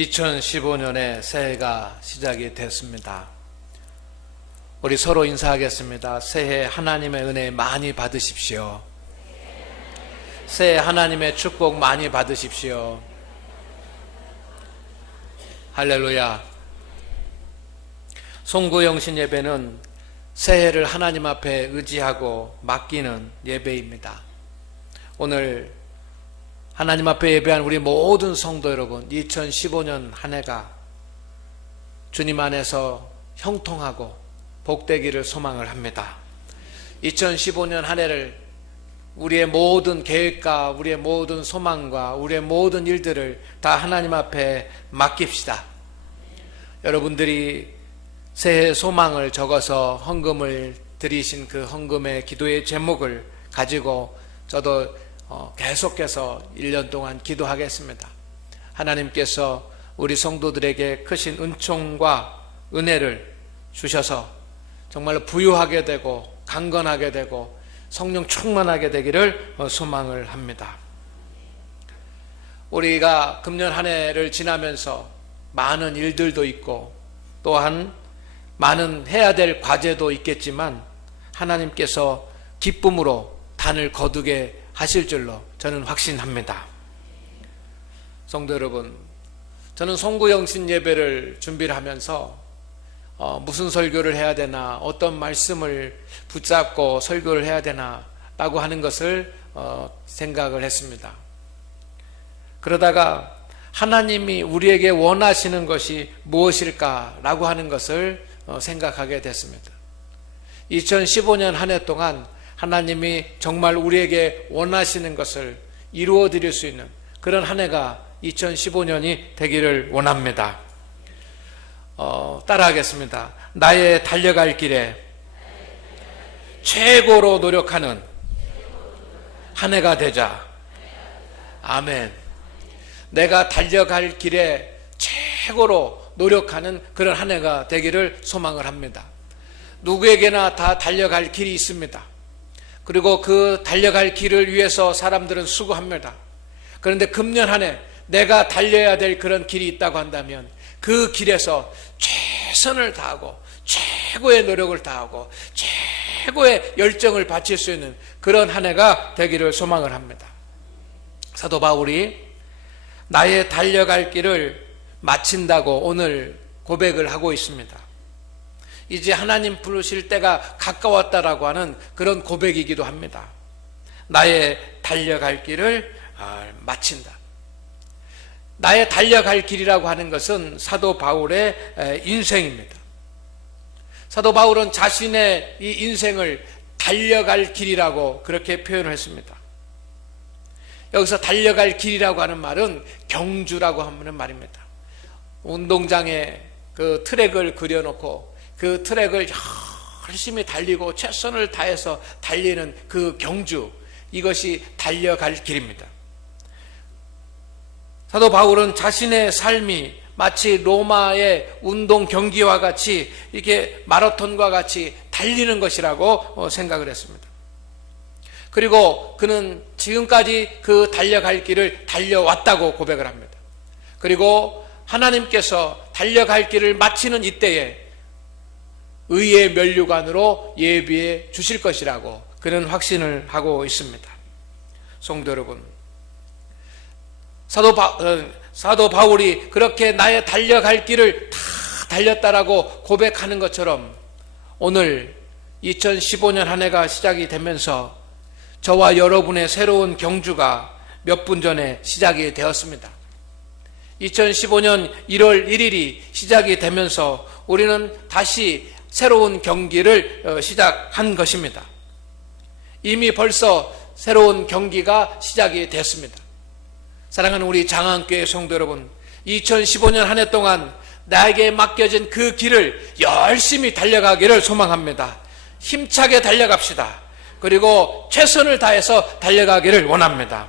2015년에 새해가 시작이 됐습니다. 우리 서로 인사하겠습니다. 새해 하나님의 은혜 많이 받으십시오. 새해 하나님의 축복 많이 받으십시오. 할렐루야. 송구영신 예배는 새해를 하나님 앞에 의지하고 맡기는 예배입니다. 오늘 하나님 앞에 예배한 우리 모든 성도 여러분, 2015년 한 해가 주님 안에서 형통하고 복되기를 소망을 합니다. 2015년 한 해를 우리의 모든 계획과 우리의 모든 소망과 우리의 모든 일들을 다 하나님 앞에 맡깁시다. 여러분들이 새해 소망을 적어서 헌금을 드리신 그 헌금의 기도의 제목을 가지고 저도 계속해서 1년 동안 기도하겠습니다. 하나님께서 우리 성도들에게 크신 은총과 은혜를 주셔서 정말로 부유하게 되고 강건하게 되고 성령 충만하게 되기를 소망을 합니다. 우리가 금년 한 해를 지나면서 많은 일들도 있고 또한 많은 해야 될 과제도 있겠지만 하나님께서 기쁨으로 단을 거두게 하실 줄로 저는 확신합니다. 성도 여러분, 저는 송구영신 예배를 준비를 하면서 무슨 설교를 해야 되나, 어떤 말씀을 붙잡고 설교를 해야 되나 라고 하는 것을 생각을 했습니다. 그러다가 하나님이 우리에게 원하시는 것이 무엇일까 라고 하는 것을 생각하게 됐습니다. 2015년 한 해 동안 하나님이 정말 우리에게 원하시는 것을 이루어 드릴 수 있는 그런 한 해가 2015년이 되기를 원합니다. 따라하겠습니다. 나의 달려갈 길에 최고로 노력하는 한 해가 되자. 아멘. 내가 달려갈 길에 최고로 노력하는 그런 한 해가 되기를 소망을 합니다. 누구에게나 다 달려갈 길이 있습니다. 그리고 그 달려갈 길을 위해서 사람들은 수고합니다. 그런데 금년 한 해 내가 달려야 될 그런 길이 있다고 한다면 그 길에서 최선을 다하고 최고의 노력을 다하고 최고의 열정을 바칠 수 있는 그런 한 해가 되기를 소망을 합니다. 사도 바울이 나의 달려갈 길을 마친다고 오늘 고백을 하고 있습니다. 이제 하나님 부르실 때가 가까웠다라고 하는 그런 고백이기도 합니다. 나의 달려갈 길을 마친다. 나의 달려갈 길이라고 하는 것은 사도 바울의 인생입니다. 사도 바울은 자신의 이 인생을 달려갈 길이라고 그렇게 표현을 했습니다. 여기서 달려갈 길이라고 하는 말은 경주라고 하는 말입니다. 운동장에 그 트랙을 그려놓고 그 트랙을 열심히 달리고 최선을 다해서 달리는 그 경주, 이것이 달려갈 길입니다. 사도 바울은 자신의 삶이 마치 로마의 운동 경기와 같이 이렇게 마라톤과 같이 달리는 것이라고 생각을 했습니다. 그리고 그는 지금까지 그 달려갈 길을 달려왔다고 고백을 합니다. 그리고 하나님께서 달려갈 길을 마치는 이때에 의의 면류관으로 예비해 주실 것이라고 그는 확신을 하고 있습니다. 성도 여러분, 사도 바울이 그렇게 나의 달려갈 길을 다 달렸다라고 고백하는 것처럼 오늘 2015년 한 해가 시작이 되면서 저와 여러분의 새로운 경주가 몇 분 전에 시작이 되었습니다. 2015년 1월 1일이 시작이 되면서 우리는 다시 새로운 경기를 시작한 것입니다. 이미 벌써 새로운 경기가 시작이 됐습니다. 사랑하는 우리 장안교회 성도 여러분, 2015년 한 해 동안 나에게 맡겨진 그 길을 열심히 달려가기를 소망합니다. 힘차게 달려갑시다. 그리고 최선을 다해서 달려가기를 원합니다.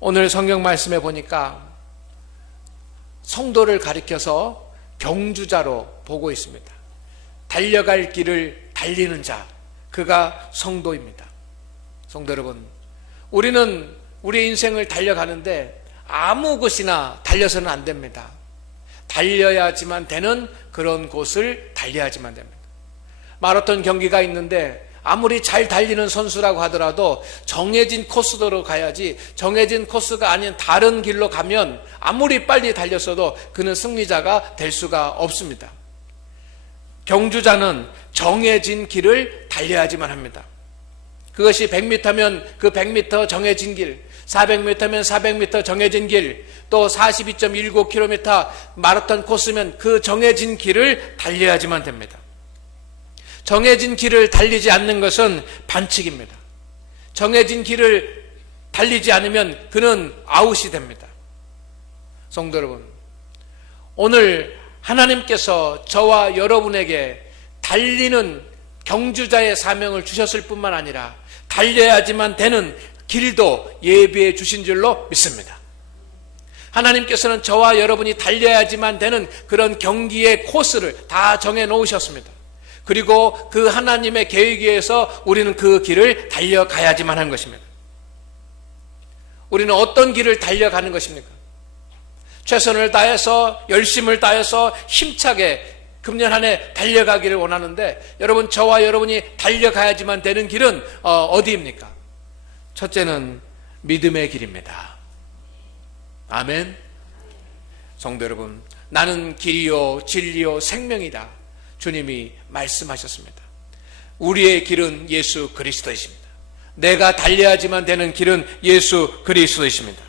오늘 성경 말씀에 보니까 성도를 가리켜서 경주자로 보고 있습니다. 달려갈 길을 달리는 자, 그가 성도입니다. 성도 여러분, 우리는 우리 인생을 달려가는데 아무 곳이나 달려서는 안 됩니다. 달려야지만 되는 그런 곳을 달려야지만 됩니다. 마라톤 경기가 있는데 아무리 잘 달리는 선수라고 하더라도 정해진 코스도로 가야지, 정해진 코스가 아닌 다른 길로 가면 아무리 빨리 달렸어도 그는 승리자가 될 수가 없습니다. 경주자는 정해진 길을 달려야지만 합니다. 그것이 100m면 그 100m 정해진 길, 400m면 400m 정해진 길, 또 42.19km 마라톤 코스면 그 정해진 길을 달려야지만 됩니다. 정해진 길을 달리지 않는 것은 반칙입니다. 정해진 길을 달리지 않으면 그는 아웃이 됩니다. 성도 여러분, 오늘 하나님께서 저와 여러분에게 달리는 경주자의 사명을 주셨을 뿐만 아니라 달려야지만 되는 길도 예비해 주신 줄로 믿습니다. 하나님께서는 저와 여러분이 달려야지만 되는 그런 경기의 코스를 다 정해 놓으셨습니다. 그리고 그 하나님의 계획에 의해서 우리는 그 길을 달려가야지만 하는 것입니다. 우리는 어떤 길을 달려가는 것입니까? 최선을 다해서, 열심을 다해서 힘차게 금년 한 해 달려가기를 원하는데, 여러분, 저와 여러분이 달려가야지만 되는 길은 어디입니까? 첫째는 믿음의 길입니다. 아멘. 성도 여러분, 나는 길이요 진리요 생명이다, 주님이 말씀하셨습니다. 우리의 길은 예수 그리스도이십니다. 내가 달려야지만 되는 길은 예수 그리스도이십니다.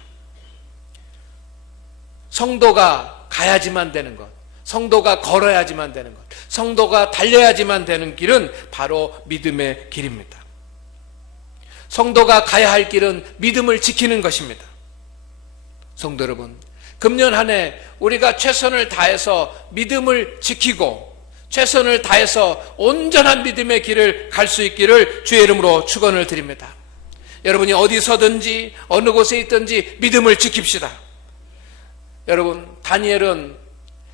성도가 가야지만 되는 것, 성도가 걸어야지만 되는 것, 성도가 달려야지만 되는 길은 바로 믿음의 길입니다. 성도가 가야 할 길은 믿음을 지키는 것입니다. 성도 여러분, 금년 한 해 우리가 최선을 다해서 믿음을 지키고 최선을 다해서 온전한 믿음의 길을 갈 수 있기를 주의 이름으로 축원을 드립니다. 여러분이 어디서든지 어느 곳에 있든지 믿음을 지킵시다. 여러분, 다니엘은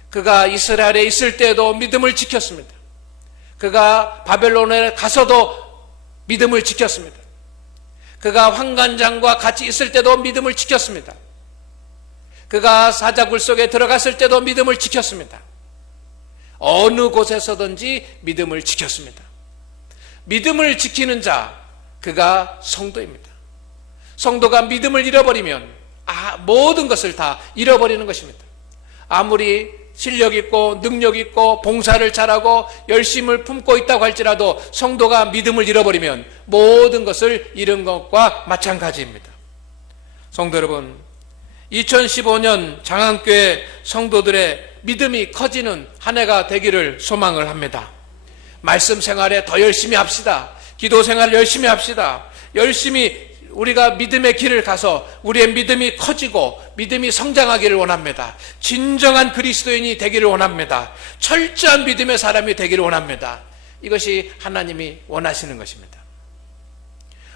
그가 이스라엘에 있을 때도 믿음을 지켰습니다. 그가 바벨론에 가서도 믿음을 지켰습니다. 그가 환관장과 같이 있을 때도 믿음을 지켰습니다. 그가 사자굴 속에 들어갔을 때도 믿음을 지켰습니다. 어느 곳에서든지 믿음을 지켰습니다. 믿음을 지키는 자, 그가 성도입니다. 성도가 믿음을 잃어버리면 모든 것을 다 잃어버리는 것입니다. 아무리 실력 있고 능력 있고 봉사를 잘하고 열심을 품고 있다고 할지라도 성도가 믿음을 잃어버리면 모든 것을 잃은 것과 마찬가지입니다. 성도 여러분, 2015년 장안교회 성도들의 믿음이 커지는 한 해가 되기를 소망을 합니다. 말씀 생활에 더 열심히 합시다. 기도 생활을 열심히 합시다. 열심히 우리가 믿음의 길을 가서 우리의 믿음이 커지고 믿음이 성장하기를 원합니다. 진정한 그리스도인이 되기를 원합니다. 철저한 믿음의 사람이 되기를 원합니다. 이것이 하나님이 원하시는 것입니다.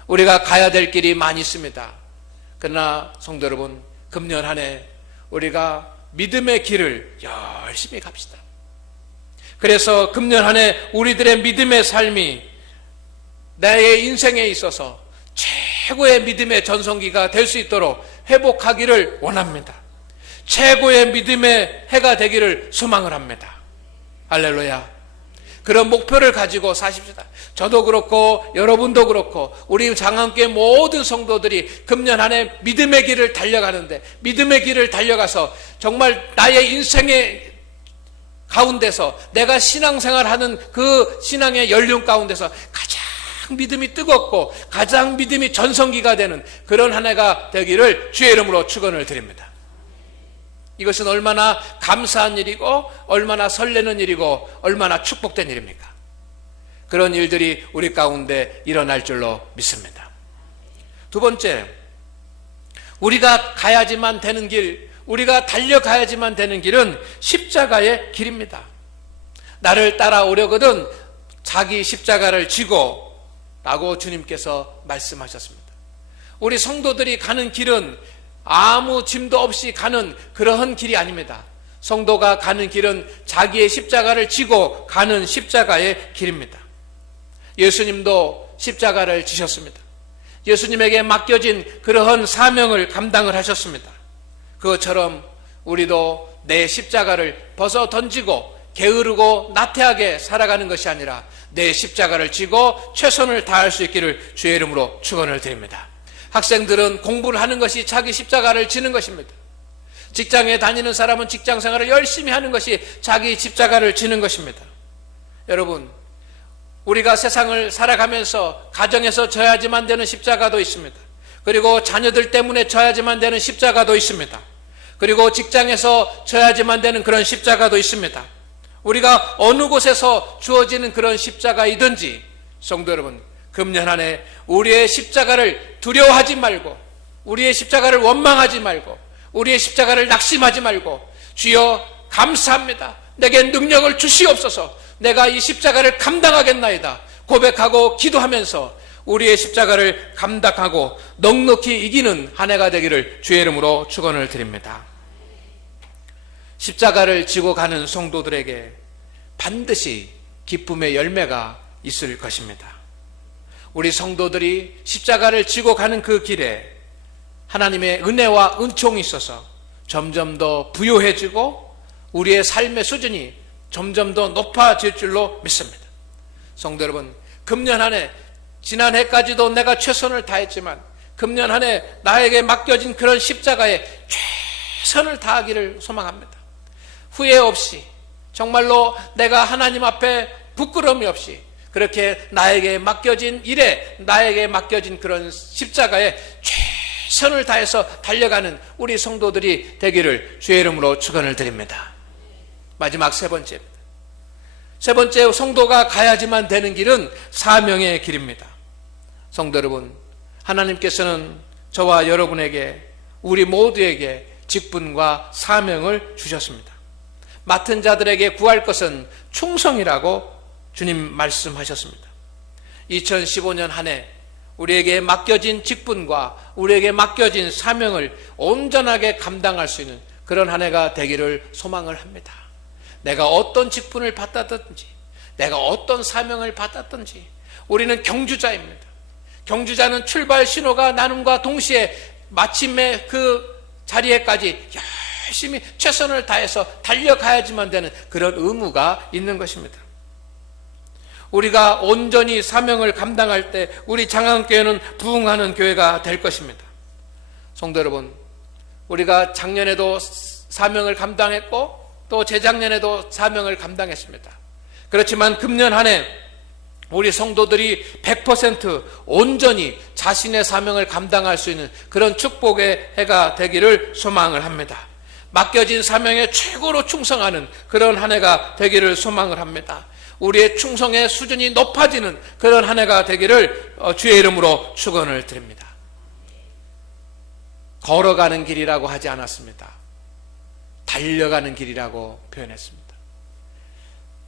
우리가 가야 될 길이 많이 있습니다. 그러나 성도 여러분, 금년 한 해 우리가 믿음의 길을 열심히 갑시다. 그래서 금년 한 해 우리들의 믿음의 삶이 나의 인생에 있어서 최고의 믿음의 전성기가 될 수 있도록 회복하기를 원합니다. 최고의 믿음의 해가 되기를 소망을 합니다. 할렐루야. 그런 목표를 가지고 사십시다. 저도 그렇고 여러분도 그렇고 우리 장안교회 모든 성도들이 금년 한 해 믿음의 길을 달려가는데, 믿음의 길을 달려가서 정말 나의 인생의 가운데서 내가 신앙생활하는 그 신앙의 연륜 가운데서 가장 믿음이 뜨겁고 가장 믿음이 전성기가 되는 그런 한 해가 되기를 주의 이름으로 축원을 드립니다. 이것은 얼마나 감사한 일이고 얼마나 설레는 일이고 얼마나 축복된 일입니까? 그런 일들이 우리 가운데 일어날 줄로 믿습니다. 두 번째, 우리가 가야지만 되는 길, 우리가 달려가야지만 되는 길은 십자가의 길입니다. 나를 따라오려거든 자기 십자가를 지고 라고 주님께서 말씀하셨습니다. 우리 성도들이 가는 길은 아무 짐도 없이 가는 그러한 길이 아닙니다. 성도가 가는 길은 자기의 십자가를 지고 가는 십자가의 길입니다. 예수님도 십자가를 지셨습니다. 예수님에게 맡겨진 그러한 사명을 감당을 하셨습니다. 그것처럼 우리도 내 십자가를 벗어 던지고 게으르고 나태하게 살아가는 것이 아니라 내 십자가를 지고 최선을 다할 수 있기를 주의 이름으로 축원을 드립니다. 학생들은 공부를 하는 것이 자기 십자가를 지는 것입니다. 직장에 다니는 사람은 직장 생활을 열심히 하는 것이 자기 십자가를 지는 것입니다. 여러분, 우리가 세상을 살아가면서 가정에서 져야지만 되는 십자가도 있습니다. 그리고 자녀들 때문에 져야지만 되는 십자가도 있습니다. 그리고 직장에서 져야지만 되는 그런 십자가도 있습니다. 우리가 어느 곳에서 주어지는 그런 십자가이든지 성도 여러분, 금년 한 해 우리의 십자가를 두려워하지 말고, 우리의 십자가를 원망하지 말고, 우리의 십자가를 낙심하지 말고, 주여 감사합니다, 내게 능력을 주시옵소서, 내가 이 십자가를 감당하겠나이다 고백하고 기도하면서 우리의 십자가를 감당하고 넉넉히 이기는 한 해가 되기를 주의 이름으로 축원을 드립니다. 십자가를 지고 가는 성도들에게 반드시 기쁨의 열매가 있을 것입니다. 우리 성도들이 십자가를 지고 가는 그 길에 하나님의 은혜와 은총이 있어서 점점 더 부요해지고 우리의 삶의 수준이 점점 더 높아질 줄로 믿습니다. 성도 여러분, 금년 한 해, 지난해까지도 내가 최선을 다했지만 금년 한 해 나에게 맡겨진 그런 십자가에 최선을 다하기를 소망합니다. 후회 없이, 정말로 내가 하나님 앞에 부끄러움이 없이 그렇게 나에게 맡겨진 일에, 나에게 맡겨진 그런 십자가에 최선을 다해서 달려가는 우리 성도들이 되기를 주의 이름으로 축원을 드립니다. 마지막 세 번째입니다. 세 번째, 성도가 가야지만 되는 길은 사명의 길입니다. 성도 여러분, 하나님께서는 저와 여러분에게, 우리 모두에게 직분과 사명을 주셨습니다. 맡은 자들에게 구할 것은 충성이라고 주님 말씀하셨습니다. 2015년 한 해 우리에게 맡겨진 직분과 우리에게 맡겨진 사명을 온전하게 감당할 수 있는 그런 한 해가 되기를 소망을 합니다. 내가 어떤 직분을 받았든지, 내가 어떤 사명을 받았든지 우리는 경주자입니다. 경주자는 출발 신호가 나눔과 동시에 마침내 그 자리에까지 열심히 최선을 다해서 달려가야지만 되는 그런 의무가 있는 것입니다. 우리가 온전히 사명을 감당할 때 우리 장안교회는 부흥하는 교회가 될 것입니다. 성도 여러분, 우리가 작년에도 사명을 감당했고 또 재작년에도 사명을 감당했습니다. 그렇지만 금년 한 해 우리 성도들이 100% 온전히 자신의 사명을 감당할 수 있는 그런 축복의 해가 되기를 소망을 합니다. 맡겨진 사명에 최고로 충성하는 그런 한 해가 되기를 소망을 합니다. 우리의 충성의 수준이 높아지는 그런 한 해가 되기를 주의 이름으로 축원을 드립니다. 걸어가는 길이라고 하지 않았습니다. 달려가는 길이라고 표현했습니다.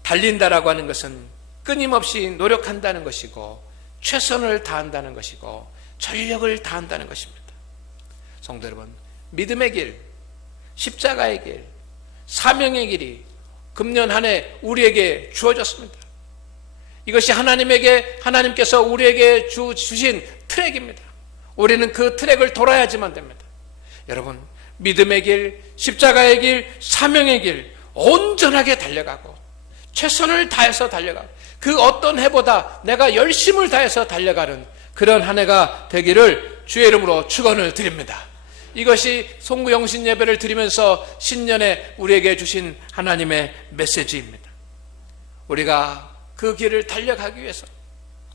달린다라고 하는 것은 끊임없이 노력한다는 것이고 최선을 다한다는 것이고 전력을 다한다는 것입니다. 성도 여러분, 믿음의 길, 십자가의 길, 사명의 길이 금년 한 해 우리에게 주어졌습니다. 이것이 하나님께서 우리에게 주신 트랙입니다. 우리는 그 트랙을 돌아야지만 됩니다. 여러분, 믿음의 길, 십자가의 길, 사명의 길 온전하게 달려가고 최선을 다해서 달려가고 그 어떤 해보다 내가 열심을 다해서 달려가는 그런 한 해가 되기를 주의 이름으로 축원을 드립니다. 이것이 송구영신 예배를 드리면서 신년에 우리에게 주신 하나님의 메시지입니다. 우리가 그 길을 달려가기 위해서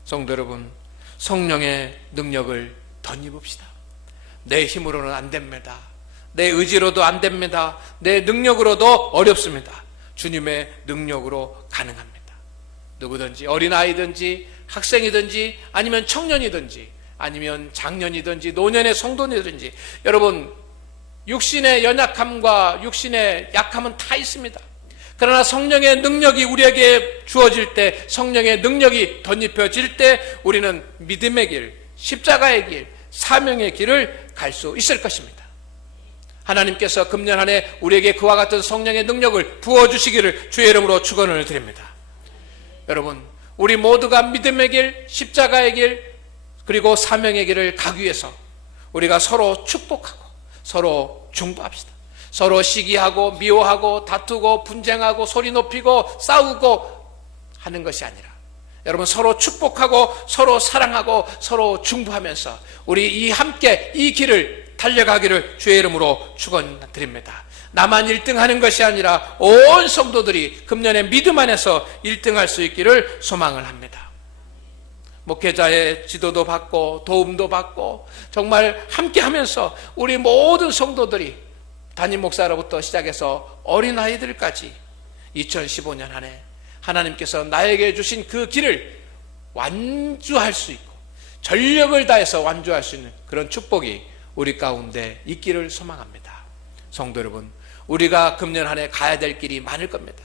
성도 여러분, 성령의 능력을 덧입읍시다. 내 힘으로는 안 됩니다. 내 의지로도 안 됩니다. 내 능력으로도 어렵습니다. 주님의 능력으로 가능합니다. 누구든지, 어린아이든지 학생이든지 아니면 청년이든지 아니면 장년이든지 노년의 성도이든지 여러분, 육신의 연약함과 육신의 약함은 다 있습니다. 그러나 성령의 능력이 우리에게 주어질 때, 성령의 능력이 덧입혀질 때 우리는 믿음의 길, 십자가의 길, 사명의 길을 갈 수 있을 것입니다. 하나님께서 금년 한 해 우리에게 그와 같은 성령의 능력을 부어주시기를 주의 이름으로 축원을 드립니다. 여러분, 우리 모두가 믿음의 길, 십자가의 길, 그리고 사명의 길을 가기 위해서 우리가 서로 축복하고 서로 중보합시다. 서로 시기하고 미워하고 다투고 분쟁하고 소리 높이고 싸우고 하는 것이 아니라 여러분 서로 축복하고 서로 사랑하고 서로 중보하면서 우리 이 함께 이 길을 달려가기를 주의 이름으로 축원드립니다. 나만 1등하는 것이 아니라 온 성도들이 금년의 믿음 안에서 1등할 수 있기를 소망을 합니다. 목회자의 지도도 받고 도움도 받고 정말 함께하면서 우리 모든 성도들이 담임 목사로부터 시작해서 어린아이들까지 2015년 한 해 하나님께서 나에게 주신 그 길을 완주할 수 있고 전력을 다해서 완주할 수 있는 그런 축복이 우리 가운데 있기를 소망합니다. 성도 여러분, 우리가 금년 한 해 가야 될 길이 많을 겁니다.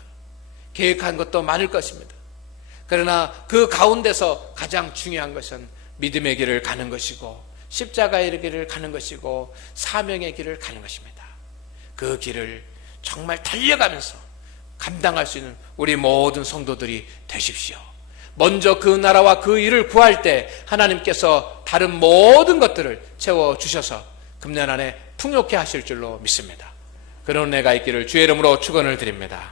계획한 것도 많을 것입니다. 그러나 그 가운데서 가장 중요한 것은 믿음의 길을 가는 것이고 십자가의 길을 가는 것이고 사명의 길을 가는 것입니다. 그 길을 정말 달려가면서 감당할 수 있는 우리 모든 성도들이 되십시오. 먼저 그 나라와 그 일을 구할 때 하나님께서 다른 모든 것들을 채워주셔서 금년 안에 풍요케 하실 줄로 믿습니다. 그런 은혜가 있기를 주의 이름으로 축원을 드립니다.